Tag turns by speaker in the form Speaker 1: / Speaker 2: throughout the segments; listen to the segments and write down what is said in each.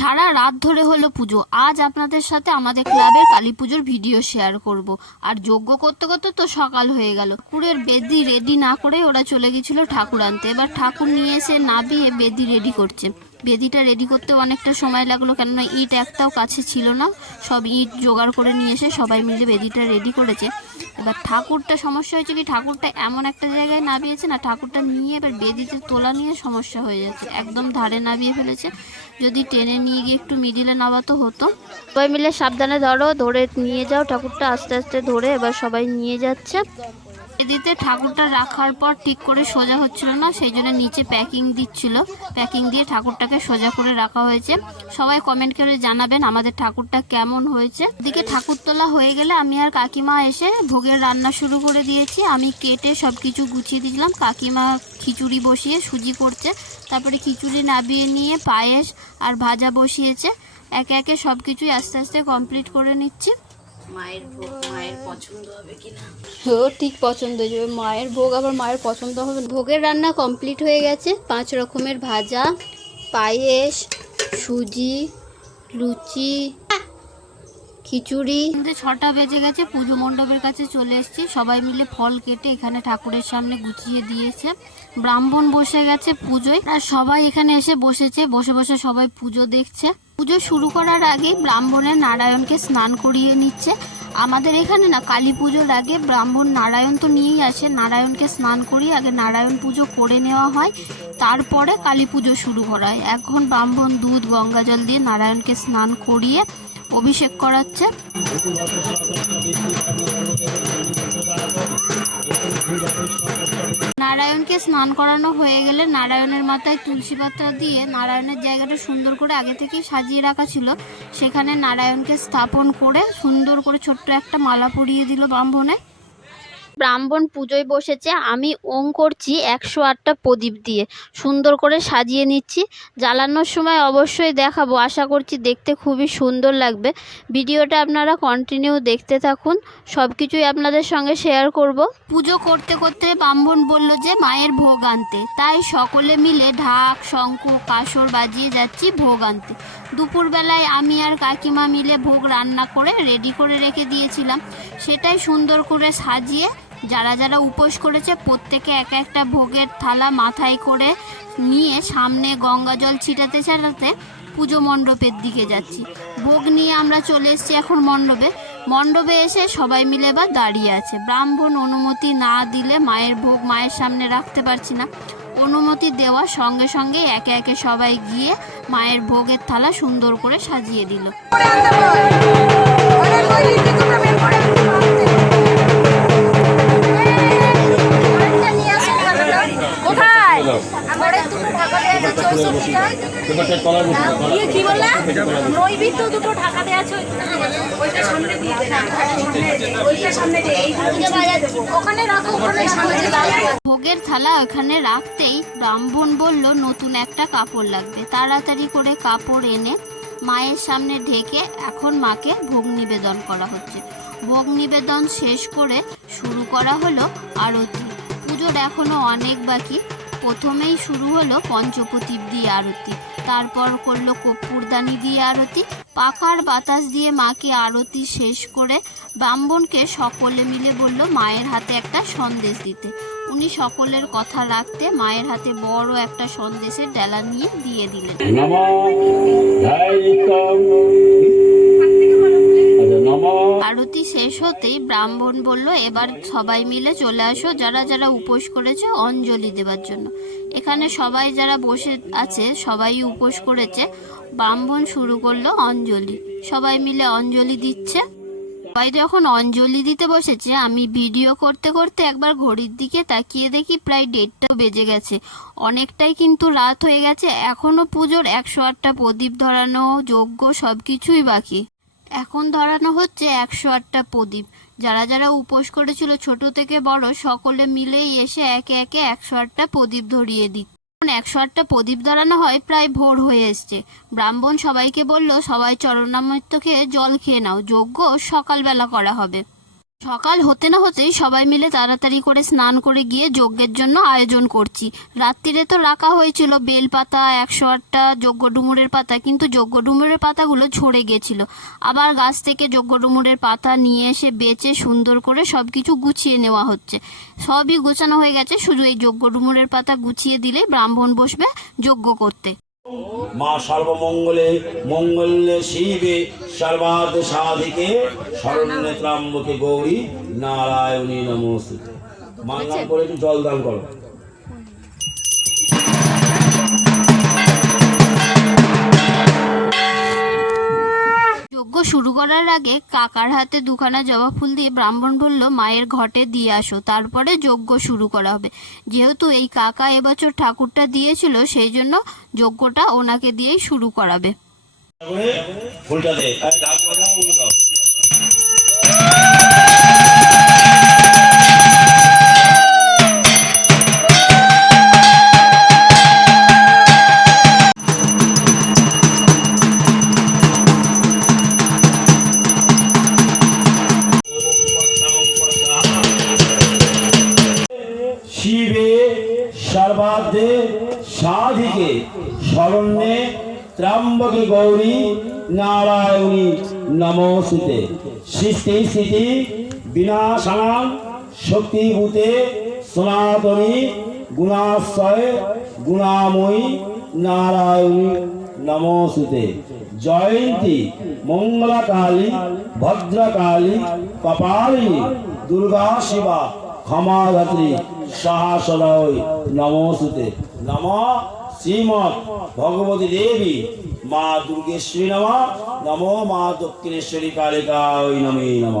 Speaker 1: সারা রাত ধরে হলো পুজো। আজ আপনাদের সাথে আমাদের ক্লাবের কালী পুজোর ভিডিও শেয়ার করব। আর যজ্ঞ করতে করতে তো সকাল হয়ে গেল। ঠাকুরের বেদি রেডি না করে ওরা চলে গেছিল ঠাকুর আনতে। এবার ঠাকুর নিয়ে এসে নাবিয়ে বেদি রেডি করছে। বেদিটা রেডি করতে অনেকটা সময় লাগল, কেননা ইট একটাও কাছে ছিল না। সব ইট জোগাড় করে নিয়ে এসে সবাই মিলে বেদিটা রেডি করেছে। এবার ঠাকুরটা, সমস্যা হয়েছে কি, ঠাকুরটা এমন একটা জায়গায় নামিয়েছে না, ঠাকুরটা নিয়ে এবার বেদিতে তোলা নিয়ে সমস্যা হয়ে যাচ্ছে। একদম ধারে নামিয়ে ফেলেছে। যদি টেনে নিয়ে গিয়ে একটু মিডিলে নামাতো হতো। সবাই মিলে সাবধানে ধরো, ধরে নিয়ে যাও ঠাকুরটা আস্তে আস্তে ধরে, এবার সবাই নিয়ে যাচ্ছে। বেদিতে ঠাকুরটা রাখার পর ঠিক করে সোজা হচ্ছিল না, সেই জন্য নিচে প্যাকিং দিচ্ছিল। প্যাকিং দিয়ে ঠাকুরটাকে সোজা করে রাখা হয়েছে। সবাই কমেন্ট করে জানাবেন আমাদের ঠাকুরটা কেমন হয়েছে। দিকে ঠাকুর তোলা হয়ে গেলে আমি আর কাকিমা এসে ভোগের রান্না শুরু করে দিয়েছি। আমি কেটে সব কিছু গুছিয়ে দিয়েছিলাম। কাকিমা খিচুড়ি বসিয়ে সুজি করছে। তারপরে খিচুড়ি নাবিয়ে নিয়ে পায়েস আর ভাজা বসিয়েছে। একে একে সব কিছুই আস্তে আস্তে কমপ্লিট করে নিচ্ছি।
Speaker 2: মায়ের ভোগ, মায়ের
Speaker 1: ও, ঠিক পছন্দ হয়ে যাবে। মায়ের ভোগ, আবার মায়ের পছন্দ হবে ভোগের রান্না কমপ্লিট হয়ে গেছে। পাঁচ রকমের ভাজা, পায়েস, সুজি, লুচি খিচুড়ি। ছটা বেজে গেছে, পুজো মণ্ডপের কাছে চলে এসেছি। সবাই মিলে ফল কেটে এখানে ঠাকুরের সামনে গুছিয়ে দিয়েছে। ব্রাহ্মণ বসে গেছে পুজোয়। আর সবাই এখানে এসে বসেছে, বসে বসে সবাই পুজো দেখছে। পুজো শুরু করার আগে ব্রাহ্মণের নারায়ণকে স্নান করিয়ে নিচ্ছে। আমাদের এখানে না, কালী পুজোর আগে ব্রাহ্মণ নারায়ণ তো নিয়েই আসে। নারায়ণকে স্নান করিয়ে আগে নারায়ণ পুজো করে নেওয়া হয়। তারপরে কালী পুজো শুরু করা হয়। এখন ব্রাহ্মণ দুধ গঙ্গা জল দিয়ে নারায়ণকে স্নান করিয়ে অভিষেক করাচ্ছে। নারায়ণকে স্নান করানো হয়ে গেলে নারায়ণের মাথায় তুলসী পাতা দিয়ে নারায়ণের জায়গাটা সুন্দর করে আগে থেকেই সাজিয়ে রাখা ছিল। সেখানে নারায়ণকে স্থাপন করে সুন্দর করে ছোট্ট একটা মালা পরিয়ে দিল ব্রাহ্মণে। ব্রাহ্মণ পুজোয় বসেছে, আমি ওং করছি একশো আটটা প্রদীপ দিয়ে। সুন্দর করে সাজিয়ে নিচ্ছি। জ্বালানোর সময় অবশ্যই দেখাবো, আশা করছি দেখতে খুবই সুন্দর লাগবে। ভিডিওটা আপনারা কন্টিনিউ দেখতে থাকুন। সব কিছুই আপনাদের সঙ্গে শেয়ার করব। পুজো করতে করতে ব্রাহ্মণ বলল যে, মায়ের ভোগ আনতে। তাই সকলে মিলে ঢাক, শঙ্খ, কাসর বাজিয়ে যাচ্ছি ভোগ আনতে। দুপুরবেলায় আমি আর কাকিমা মিলে ভোগ রান্না করে রেডি করে রেখে দিয়েছিলাম। সেটাই সুন্দর করে সাজিয়ে যারা যারা উপোস করেছে প্রত্যেকে এক একটা ভোগের থালা মাথায় করে নিয়ে সামনে গঙ্গা জল ছিটাতে ছিটাতে পুজো মণ্ডপের দিকে যাচ্ছি। ভোগ নিয়ে আমরা চলে এসেছি এখন মণ্ডপে। মণ্ডপে এসে সবাই মিলে এবার দাঁড়িয়ে আছে। ব্রাহ্মণ অনুমতি না দিলে মায়ের ভোগ মায়ের সামনে রাখতে পারছি না। অনুমতি দেওয়ার সঙ্গে সঙ্গে একে একে সবাই গিয়ে মায়ের ভোগের থালা সুন্দর করে সাজিয়ে দিল।
Speaker 3: ইয়ে সামনে
Speaker 1: ভোগের থালা ওখানে রাখতেই ব্রাহ্মণ বলল, নতুন একটা কাপড় লাগবে। তাড়াতাড়ি করে কাপড় এনে মায়ের সামনে ঢেকে এখন মাকে ভোগ নিবেদন করা হচ্ছে। ভোগ নিবেদন শেষ করে শুরু করা হলো আরতি। পুজোর এখনও অনেক বাকি। প্রথমেই শুরু হলো পঞ্চপ্রদীপ দিয়ে আরতি, তারপর করল কর্পূরদানি দিয়ে আরতি, পাখার বাতাস দিয়ে মাকে আরতি শেষ করে ব্রাহ্মণকে সকলে মিলে বলল মায়ের হাতে একটা সন্দেশ দিতে। উনি সকলের কথা রাখতে মায়ের হাতে বড় একটা সন্দেশের ডেলা নিয়ে দিয়ে দিলেন। হতেই ব্রাহ্মণ বলল, এবার সবাই মিলে চলে আসো, যারা যারা উপোস করেছে অঞ্জলি দেওয়ার জন্য। এখানে সবাই যারা বসে আছে, সবাই উপোস করেছে। ব্রাহ্মণ শুরু করল অঞ্জলি। সবাই মিলে অঞ্জলি দিচ্ছে। সবাই যখন অঞ্জলি দিতে বসেছে, আমি ভিডিও করতে করতে একবার ঘড়ির দিকে তাকিয়ে দেখি প্রায় দেড়টা বেজে গেছে। অনেকটাই কিন্তু রাত হয়ে গেছে। এখনও পুজোর একশো আটটা প্রদীপ ধরানো, যজ্ঞ সব কিছুই বাকি। এখন ধরানো হচ্ছে একশো আটটা প্রদীপ। যারা যারা উপোস করেছিল ছোট থেকে বড়, সকলে মিলেই এসে একে একে একশো আটটা প্রদীপ ধরিয়ে এখন একশো আটটা প্রদীপ ধরানো হয় প্রায় ভোর হয়ে এসছে। ব্রাহ্মণ সবাইকে বলল, সবাই চরণামৃত খেয়ে জল খেয়ে নাও, যজ্ঞ সকালবেলা করা হবে। সকাল হতে না হতেই সবাই মিলে তাড়াতাড়ি করে স্নান করে গিয়ে যজ্ঞের জন্য আয়োজন করছি। রাত্রিরে তো রাখা হয়েছিল বেল পাতা একশো আটটা যজ্ঞ ডুমুরের পাতা, কিন্তু যজ্ঞ ডুমুরের পাতাগুলো ঝরে গেছিল। আবার গাছ থেকে যজ্ঞ ডুমুরের পাতা নিয়ে এসে বেচে সুন্দর করে সব কিছু গুছিয়ে নেওয়া হচ্ছে। সবই গোছানো হয়ে গেছে, শুধু এই যজ্ঞ ডুমুরের পাতা গুছিয়ে দিলে ব্রাহ্মণ বসবে যজ্ঞ করতে।
Speaker 4: মা সর্বমঙ্গলে মঙ্গলে শিবে সর্বার্থ সাধিকে শরণ্যে ত্রাম্বকে গৌরী নারায়ণী নমস্তে মাঙ্গল করে একটু জল দান করো।
Speaker 1: শুরু করার আগে কাকার হাতে দুখানা জবা ফুল দিয়ে ব্রাহ্মণ বলল, মায়ের ঘটে দিয়ে আসো, তারপরে যজ্ঞ শুরু করা হবে। যেহেতু এই কাকা এবছর ঠাকুরটা দিয়েছিল, সেই জন্য যজ্ঞটা ওনাকে দিয়েই শুরু করাবে।
Speaker 4: ফুলটা দে। সর্বার্থে সাধিকে শরণ্যে ত্রাম্বকে গৌরী নারায়ণী নমস্তে সৃষ্টি স্থিতি বিনাশানাম শক্তিভূতে সনাতনী গুণাশ্রয় গুণাময়ী নারায়ণী নমস্তে জয়ন্তী মঙ্গলাকালী ভদ্রকালী কপালিনী দুর্গা শিবা ক্ষমাধাত্রী সাহাসদয় নমস্তুতে নম শ্রীমৎ ভগবতী দেবী মা দুর্গেশ্বরী নম। নমো মা দক্ষিণেশ্বরী কালিকায় নমে। নম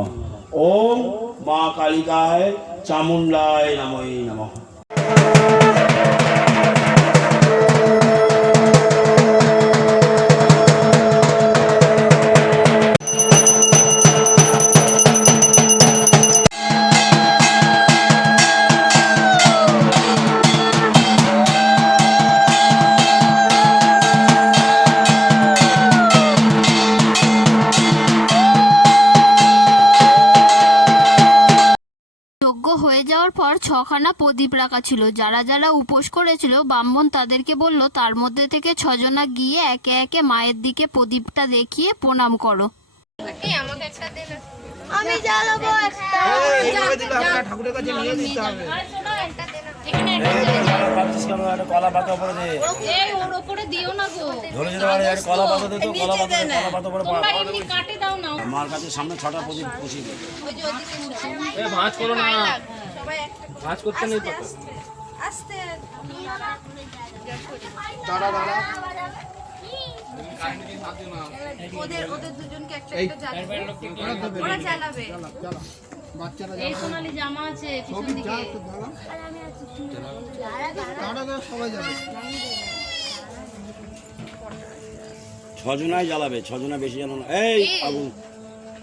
Speaker 4: ওম মা কালিকায় চামুণ্ডায় নম নমঃ।
Speaker 1: ছখানা প্রদীপ রাখা ছিল। যারা যারা উপোস করেছিল ব্রাহ্মণ তাদেরকে বলল তার মধ্যে থেকে ছজনা গিয়ে একে একে মায়ের দিকে প্রদীপটা দেখিয়ে প্রণাম করো।
Speaker 3: আমি জ্বালাবো একটা।
Speaker 5: ঠাকুরের কাছে নিয়ে দিতে হবে
Speaker 4: কলা পাতা উপরে দে
Speaker 3: এই ওর উপরে দিও না গো
Speaker 4: ধরে যেতে পারে কলা পাতা দে তো কলা পাতা কলা পাতা উপরে পা-
Speaker 3: এমনি কাটে দাও না।
Speaker 4: আমার কাছে সামনে ছটা প্রদীপ দে।
Speaker 5: ভাঁজ করো না। ভাঁজ করতে নেই তো দাঁড়া দাঁড়া। বাচ্চারা
Speaker 3: এই সোনালি জামা আছে পিছন দিকে।
Speaker 5: দাঁড়া। দাঁড়া সবাই যাবে।
Speaker 4: ছজনায় জ্বালাবে ছজনা বেশি জানো না এই আগুন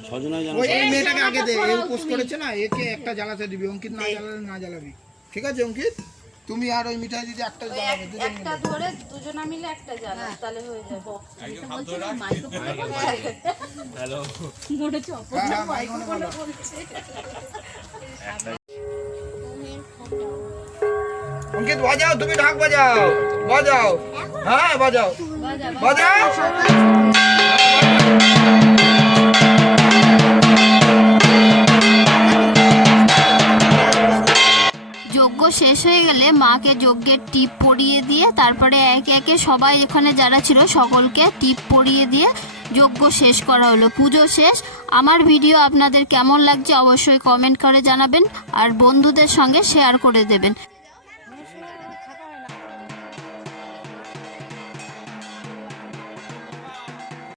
Speaker 4: জানো
Speaker 5: ওই মেয়েটাকে আগে দে এই উপোস করেছে না একে একটা জ্বালাতে দিবি অঙ্কিত না জ্বালালে না জ্বালাবি। ঠিক আছে অঙ্কিত? তুমি আর ওই মিঠাই দিদি একটা জ্বালাবে দুজন
Speaker 3: একটা ধরে দুজনা মিলে একটা জ্বালা তাহলে হয়ে যাবে।
Speaker 5: হ্যাঁ, হ্যাঁ, মাইক অঙ্কিত বাজাও তুমি ঢাক বাজাও বাজাও। হ্যাঁ বাজাও। বাজাও।
Speaker 1: শেষ হয়ে গেলে মাকে যজ্ঞের টিপ পরিয়ে দিয়ে, তারপরে একে একে সবাই এখানে যারা ছিল সকলকে টিপ পরিয়ে দিয়ে যজ্ঞ শেষ করা হলো। পুজো শেষ। আমার ভিডিও আপনাদের কেমন লাগছে অবশ্যই কমেন্ট করে জানাবেন আর বন্ধুদের সঙ্গে শেয়ার করে দেবেন।